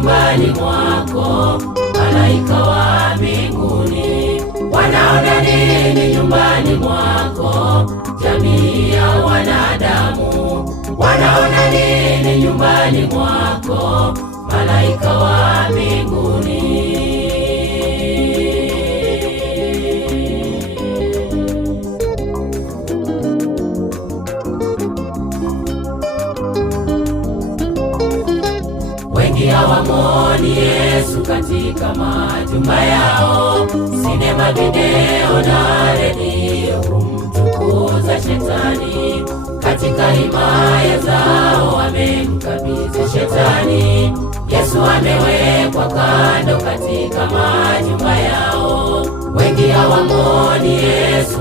nyumbani mwako? Malaika wa mbinguni wanaona nini nyumbani mwako? Jamii ya wanadamu wanaona nini nyumbani mwako? Malaika wa mbinguni. Wengi hawamwoni Yesu katika majumba yao, sinema, video na redio humtukuza Shetani. Katika himaya zao wamemkabidhi Shetani. Yesu amewekwa kando katika majumba yao. Wengi hawamwoni Yesu